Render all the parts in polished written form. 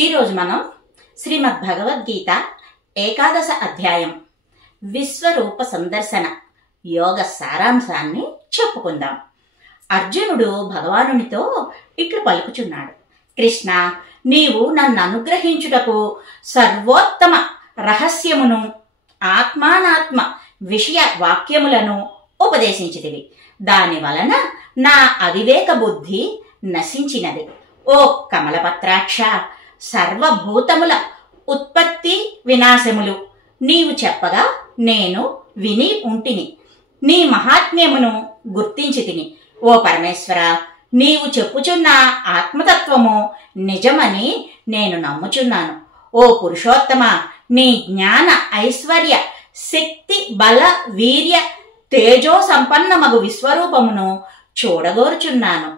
ఈరోజు మనం శ్రీమద్ భగవద్గీత ఏకాదశ అధ్యాయం విశ్వరూప సందర్శన యోగ సారాంశాన్ని చెప్పుకుందాం. అర్జునుడు భగవానునితో ఇట్లు పలుకుచున్నాడు. కృష్ణ, నీవు నన్ను అనుగ్రహించుటకు సర్వోత్తమ రహస్యమును ఆత్మానాత్మ విషయ వాక్యములను ఉపదేశించితివి. దాని వలన నా అవివేక బుద్ధి నశించినది. ఓ కమలపత్రాక్ష, సర్వభూతముల ఉత్పత్తి వినాశములు నీవు చెప్పగా నేను విని ఉంటిని. నీ మహాత్మ్యమును గుర్తించి తిని. ఓ పరమేశ్వర, నీవు చెప్పుచున్న ఆత్మతత్వము నిజమని నేను నమ్ముచున్నాను. ఓ పురుషోత్తమ, నీ జ్ఞాన ఐశ్వర్య శక్తి బల వీర్య తేజో సంపన్నమగు విశ్వరూపమును చూడగోరుచున్నాను.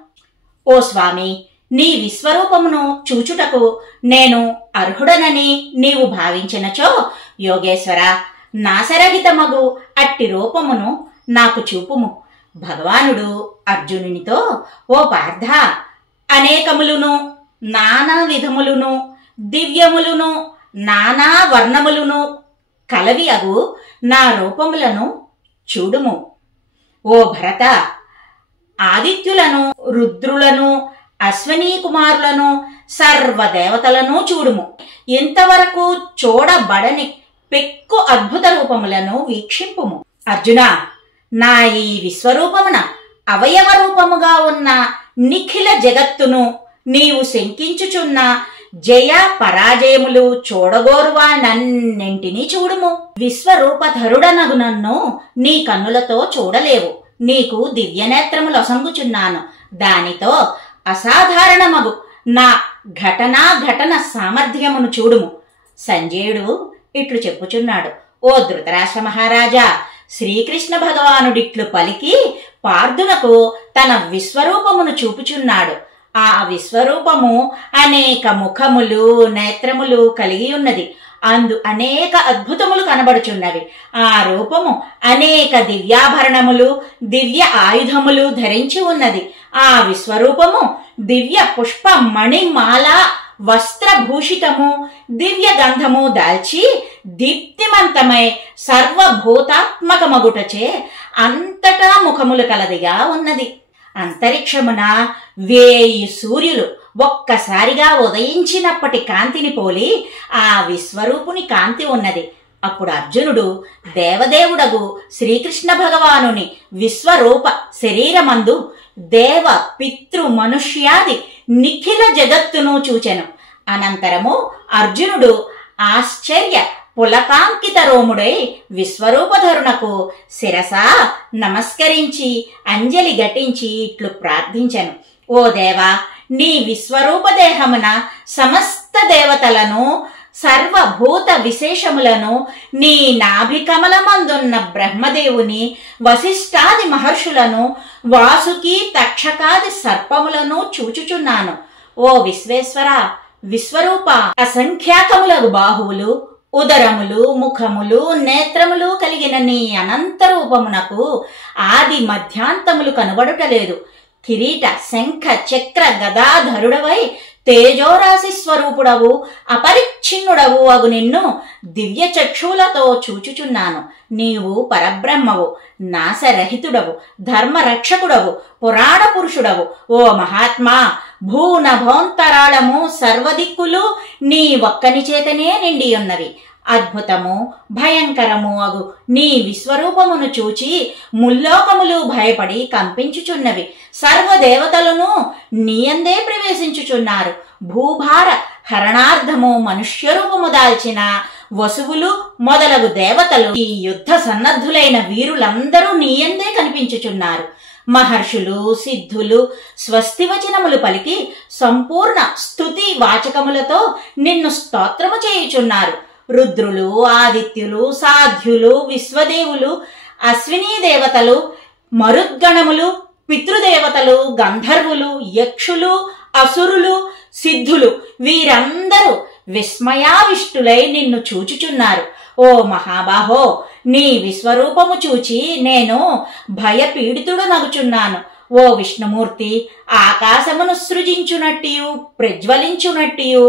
ఓ స్వామి, నీ విశ్వరూపమును చూచుటకు నేను అర్హుడనని నీవు భావించినచో, యోగేశ్వర, నాశరహితమగు అట్టి రూపమును నాకు చూపుము. భగవానుడు అర్జునునితో, ఓ పార్థ, అనేకములును నానా విధములును దివ్యములును నానా వర్ణములును కలవి అగు నా రూపములను చూడుము. ఓ భరత, ఆదిత్యులను రుద్రులను అశ్వనీ కుమారులను సర్వదేవతలను చూడుము. ఇంతవరకు చూడబడని పెక్కు అద్భుత రూపములను వీక్షింపుము. అర్జున, నా ఈ విశ్వరూపమున అవయవ రూపముగా ఉన్న నిఖిల జగత్తును నీవు శంకించుచున్న జయ పరాజయములు చూడగోరువానన్నింటినీ చూడుము. విశ్వరూపధరుడనగు నన్ను నీ కన్నులతో చూడలేవు. నీకు దివ్యనేత్రములొసంగుచున్నాను. దానితో అసాధారణమగు నా ఘటన సామర్థ్యమును చూడుము. సంజయుడు ఇట్లు చెప్పుచున్నాడు. ఓ ధృతరాష్ట్ర మహారాజా, శ్రీకృష్ణ భగవానుడిట్లు పలికి పార్థునకు తన విశ్వరూపమును చూపుచున్నాడు. ఆ విశ్వరూపము అనేక ముఖములు నేత్రములు కలిగి ఉన్నది. అందు అనేక అద్భుతములు కనబడుచున్నవి. ఆ రూపము అనేక దివ్యాభరణములు దివ్య ఆయుధములు ధరించి ఉన్నది. ఆ విశ్వరూపము దివ్య పుష్ప మణిమాల వస్త్రభూషితము దివ్య గంధము దాల్చి దీప్తిమంతమై సర్వభూతాత్మకమగుటచే అంతటా ముఖములు కలదిగా ఉన్నది. అంతరిక్షమున 1000 సూర్యులు ఒక్కసారిగా ఉదయించినప్పటి కాంతిని పోలి ఆ విశ్వరూపుని కాంతి ఉన్నది. అప్పుడు అర్జునుడు దేవదేవుడగు శ్రీకృష్ణ భగవానుని విశ్వరూప శరీరమందు దేవ పితృ మనుష్యాది నిఖిల జగత్తును చూచెను. అనంతరము అర్జునుడు ఆశ్చర్య పులకాంకిత రోముడై విశ్వరూపధరునకు శిరసా నమస్కరించి అంజలి ఘటించి ఇట్లు ప్రార్థించెను. ఓ దేవా, నీ విశ్వరూపదేహమున సమస్త దేవతలను సర్వభూత విశేషములను నీ నాభికమలమందున్న బ్రహ్మదేవుని వశిష్ఠాది మహర్షులను వాసుకి తక్షకాది సర్పములను చూచుచున్నాను. ఓ విశ్వేశ్వర, విశ్వరూప, అసంఖ్యాకములగు బాహువులు ఉదరములు ముఖములు నేత్రములు కలిగిన నీ అనంత రూపమునకు ఆది మధ్యాంతములు కనబడుటలేదు. కిరీట శంఖ చక్ర గదాధరుడవై తేజోరాశి స్వరూపుడవు అపరిచ్ఛిన్నుడవు అగు నిన్ను దివ్య చక్షులతో చూచుచున్నాను. నీవు పరబ్రహ్మవు, నాశరహితుడవు, ధర్మరక్షకుడవు, పురాణ పురుషుడవు. ఓ మహాత్మా, భూనభోంతరాళము సర్వదిక్కులు నీ ఒక్కని చేతనే నిండి ఉన్నవి. అద్భుతము భయంకరము అగు నీ విశ్వరూపమును చూచి ముల్లోకములు భయపడి కంపించుచున్నవి. సర్వదేవతలను నీయందే ప్రవేశించుచున్నారు. భూభార హరణార్థము మనుష్యరూపము దాల్చిన వసువులు మొదలగు దేవతలు ఈ యుద్ధ సన్నద్ధులైన వీరులందరూ నీయందే కనిపించుచున్నారు. మహర్షులు సిద్ధులు స్వస్తివచనములు పలికి సంపూర్ణ స్తుతి వాచకములతో నిన్ను స్తోత్రము చేయుచున్నారు. రుద్రులు ఆదిత్యులు సాధ్యులు విశ్వదేవులు అశ్వినీ దేవతలు మరుద్గణములు పితృదేవతలు గంధర్వులు యక్షులు అసురులు సిద్ధులు వీరందరూ విస్మయావిష్టులై నిన్ను చూచుచున్నారు. ఓ మహాబాహో, నీ విశ్వరూపము చూచి నేను భయపీడితుడు నగుచున్నాను. ఓ విష్ణుమూర్తి, ఆకాశమును సృజించునట్టియు ప్రజ్వలించునట్టియు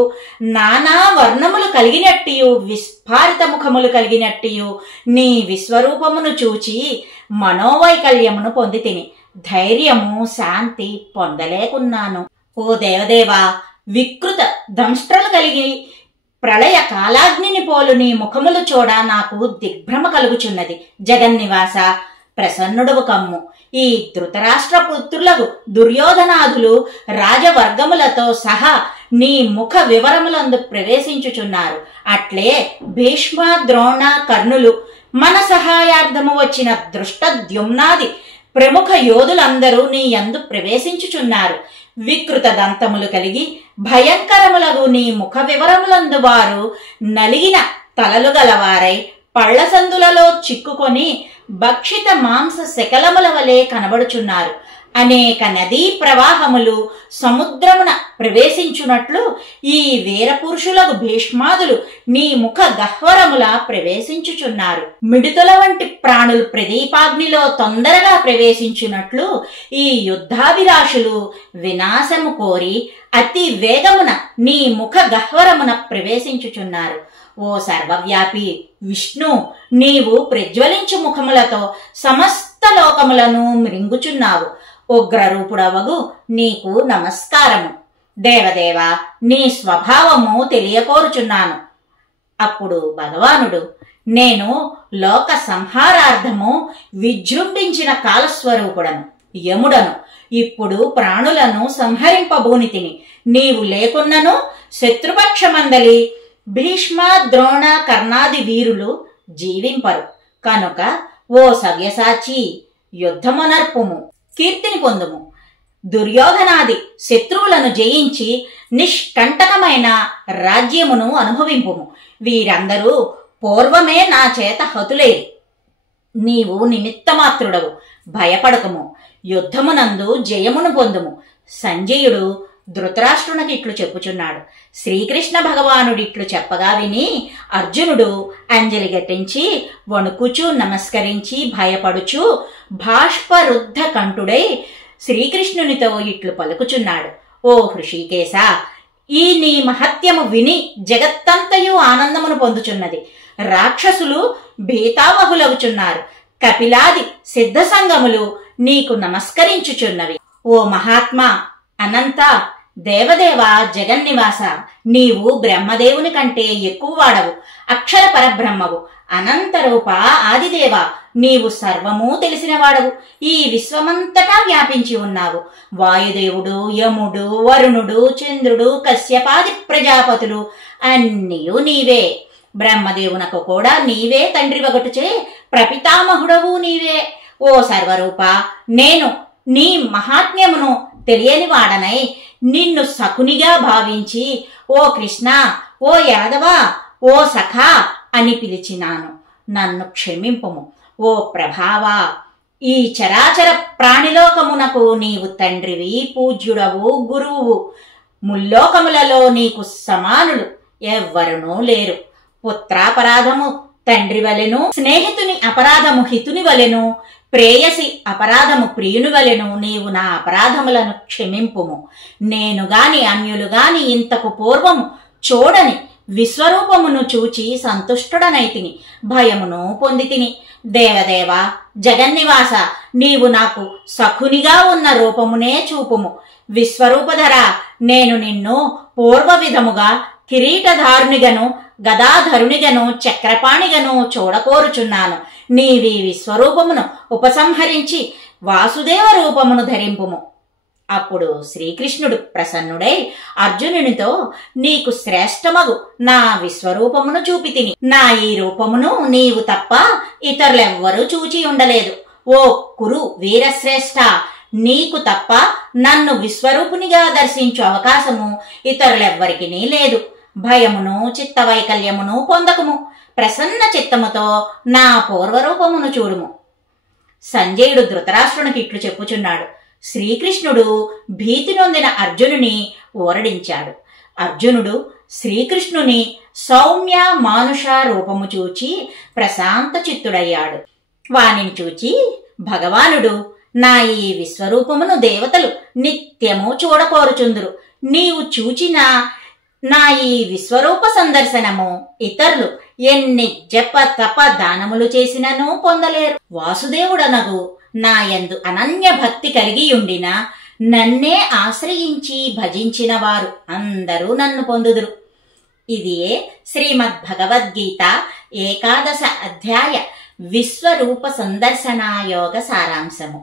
నానా వర్ణములు కలిగినట్టియు విస్ఫారిత ముఖములు కలిగినట్టియు నీ విశ్వరూపమును చూచి మనోవైకల్యమును పొందితిని. ధైర్యము శాంతి పొందలేకున్నాను. ఓ దేవదేవా, వికృత దంష్ట్రలు కలిగి ప్రళయ కాలాగ్నిని పోలు నీ ముఖములు చూడ నాకు దిగ్భ్రమ కలుగుచున్నది. జగన్నివాస, ప్రసన్నుడవు కమ్ము. ఈ ధృతరాష్ట్ర పుత్రులకు దుర్యోధనాదులు రాజవర్గములతో సహా నీ ముఖ వివరములందు ప్రవేశించుచున్నారు. అట్లే భీష్మ, ద్రోణ, కర్ణులు, మన సహాయార్థము వచ్చిన దృష్టద్యుమ్నాది ప్రముఖ యోధులందరూ నీ యందు ప్రవేశించుచున్నారు. వికృత దంతములు కలిగి భయంకరములగు నీ ముఖ వివరములందు వారు నలిగిన తలలు గలవారై పళ్లసందులలో చిక్కుకొని భక్షిత మాంస శకలముల వలె కనబడుచున్నారు. అనేక నదీ ప్రవాహములు సముద్రమున ప్రవేశించున్నట్లు ఈ వీరపురుషులకు భీష్మాదులు నీ ముఖ గహ్వరముల ప్రవేశించుచున్నారు. మిడుతుల వంటి ప్రాణులు ప్రదీపాగ్నిలో తొందరగా ప్రవేశించున్నట్లు ఈ యుద్ధాభిలాషులు వినాశము కోరి అతి వేగమున నీ ముఖ గహ్వరమున ప్రవేశించుచున్నారు. ఓ సర్వవ్యాపి విష్ణు, నీవు ప్రజ్వలించు ముఖములతో సమస్త లోకములను మృంగుచున్నావు. ఉగ్రరూపుడవగు నీకు నమస్కారము. దేవదేవ, నీ స్వభావము తెలియకోరుచున్నాను. అప్పుడు భగవానుడు, నేను లోక సంహారార్థము విజృంభించిన కాలస్వరూపుడను, యముడను. ఇప్పుడు ప్రాణులను సంహరింపబూనితిని. నీవు లేకున్నను శత్రుపక్షమందలి భీష్మ, ద్రోణ, కర్ణాది వీరులు జీవింపరు. కనుక ఓ సవ్యసాచి, యుద్ధమునర్పుము, కీర్తిని పొందుము. దుర్యోధనాది శత్రువులను జయించి నిష్కంటకమైన రాజ్యమును అనుభవింపుము. వీరందరూ పూర్వమే నా చేత హతులేరు. నీవు నిమిత్తమాత్రుడవు, భయపడకము. యుద్ధమునందు జయమును పొందుము. సంజయుడు ధృతరాష్ట్రునికి ఇట్లు చెప్పుచున్నాడు. శ్రీకృష్ణ భగవానుడిట్లు చెప్పగా విని అర్జునుడు అంజలి ఘటించి వణుకుచు నమస్కరించి భయపడుచు బాష్పరుద్ధ కంఠుడై శ్రీకృష్ణునితో ఇట్లు పలుకుచున్నాడు. ఓ హృషికేశ, ఈ నీ మహత్యము విని జగత్తంతయు ఆనందమును పొందుచున్నది. రాక్షసులు భీతావహులవుచున్నారు. కపిలాది సిద్ధ సంగములు నీకు నమస్కరించుచున్నవి. ఓ మహాత్మా, అనంత, దేవదేవ, జగన్నివాస, నీవు బ్రహ్మదేవుని కంటే ఎక్కువ వాడవు. అక్షర పరబ్రహ్మవు. అనంతరూప ఆదిదేవ, నీవు సర్వము తెలిసిన వాడవు. ఈ విశ్వమంతటా వ్యాపించి ఉన్నావు. వాయుదేవుడు, యముడు, వరుణుడు, చంద్రుడు, కశ్యపాది ప్రజాపతులు అన్నీయు నీవే. బ్రహ్మదేవునకు కూడా నీవే తండ్రి వగటుచే ప్రపితామహుడవు నీవే. ఓ సర్వరూప, నేను నీ మహాత్మ్యమును తెలియని వాడనై నిన్ను సకునిగా భావించి ఓ కృష్ణ, ఓ యాదవ, ఓ సఖా అని పిలిచినాను. నన్ను క్షమింపుము. ఓ ప్రభావా, ఈ చరాచర ప్రాణిలోకమునకు నీవు తండ్రివి, పూజ్యుడవు, గురువు. ముల్లోకములలో నీకు సమానులు ఎవ్వరునూ లేరు. పుత్రాపరాధము తండ్రి వలెను, స్నేహితుని అపరాధము హితుని వలెను, ప్రేయసి అపరాధము ప్రియుని వలెను నీవు నా అపరాధములను క్షమింపుము. నేను గాని అన్యులు గాని ఇంతకు పూర్వము చూడని విశ్వరూపమును చూచి సంతుష్టుడనైతిని, భయమును పొందితిని. దేవదేవ, జగన్నివాస, నీవు నాకు సఖునిగా ఉన్న రూపమునే చూపుము. విశ్వరూపధర, నేను నిన్ను పూర్వ విధముగా కిరీటధారునిగను, గదాధరునిగను, చక్రపాణిగను చూడకోరుచున్నాను. నీవి విశ్వరూపమును ఉపసంహరించి వాసుదేవ రూపమును ధరింపుము. అప్పుడు శ్రీకృష్ణుడు ప్రసన్నుడై అర్జునునితో, నీకు శ్రేష్టమగు నా విశ్వరూపమును చూపితిని. నా ఈ రూపమును నీవు తప్ప ఇతరులెవ్వరూ చూచి ఉండలేదు. ఓ కురు వీరశ్రేష్ఠ, నీకు తప్ప నన్ను విశ్వరూపునిగా దర్శించు అవకాశము ఇతరులెవ్వరికీ లేదు. భయమును చిత్తవైకల్యమును పొందకుము. ప్రసన్న చిత్తముతో నా పూర్వరూపమును చూడుము. సంజయుడు ధృతరాష్ట్రునికి ఇట్లు చెప్పుచున్నాడు. శ్రీకృష్ణుడు భీతి నొందిన అర్జునుని ఊరడించాడు. అర్జునుడు శ్రీకృష్ణుని సౌమ్య మానుష రూపము చూచి ప్రశాంత చిత్తుడయ్యాడు. వానిని చూచి భగవానుడు, నా ఈ విశ్వరూపమును దేవతలు నిత్యము చూడకోరుచుందురు. నీవు చూచిన నా ఈ విశ్వరూప సందర్శనము ఇతరులు ఎన్ని జప తప దానములు చేసినను పొందలేరు. వాసుదేవుడనగు నా యందు అనన్య భక్తి కలిగియుండిన నన్నే ఆశ్రయించి భజించిన వారు అందరూ నన్ను పొందుదురు. ఇదియే శ్రీమద్ భగవద్గీత 11వ అధ్యాయ విశ్వరూప సందర్శనాయోగ సారాంశము.